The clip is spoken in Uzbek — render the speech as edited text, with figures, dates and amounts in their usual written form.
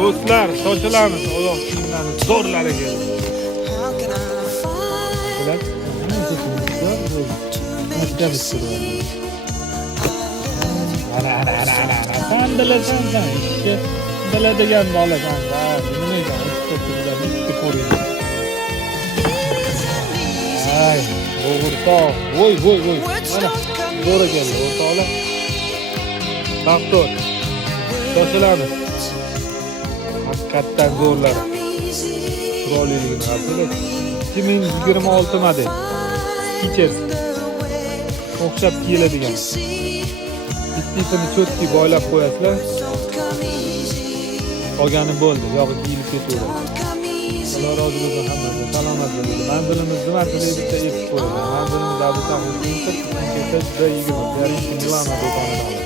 Do'stlar, shoshilamiz. Oyoq kiyimlarni zo'rlari keldi. Bular Sen bilasan sen. İşte biladigan bolasan. Nima ekan? Bitta ko'ring. Ay, o'g'irtoq. Voy. Mana zo'r keldi, o'rtoqlar. Doktor. Shoshilamiz. Haqiqatdan zo'rlar. Chiroyliligini qaranglar. 2026 model. Features. O'xshab kiyiladigan. Bittisini cho'tki boylab qo'yasizlar. Qolgani bo'ldi, yog'i kiyilib ketaveradi. Alloh rozi bo'lsin hammaga. Salomat bo'ling. Manzilimizni markazida bitta eshik qo'yilgan. Manzilimiz Abu Said Center, Center 20. Yarim Milano do'konida.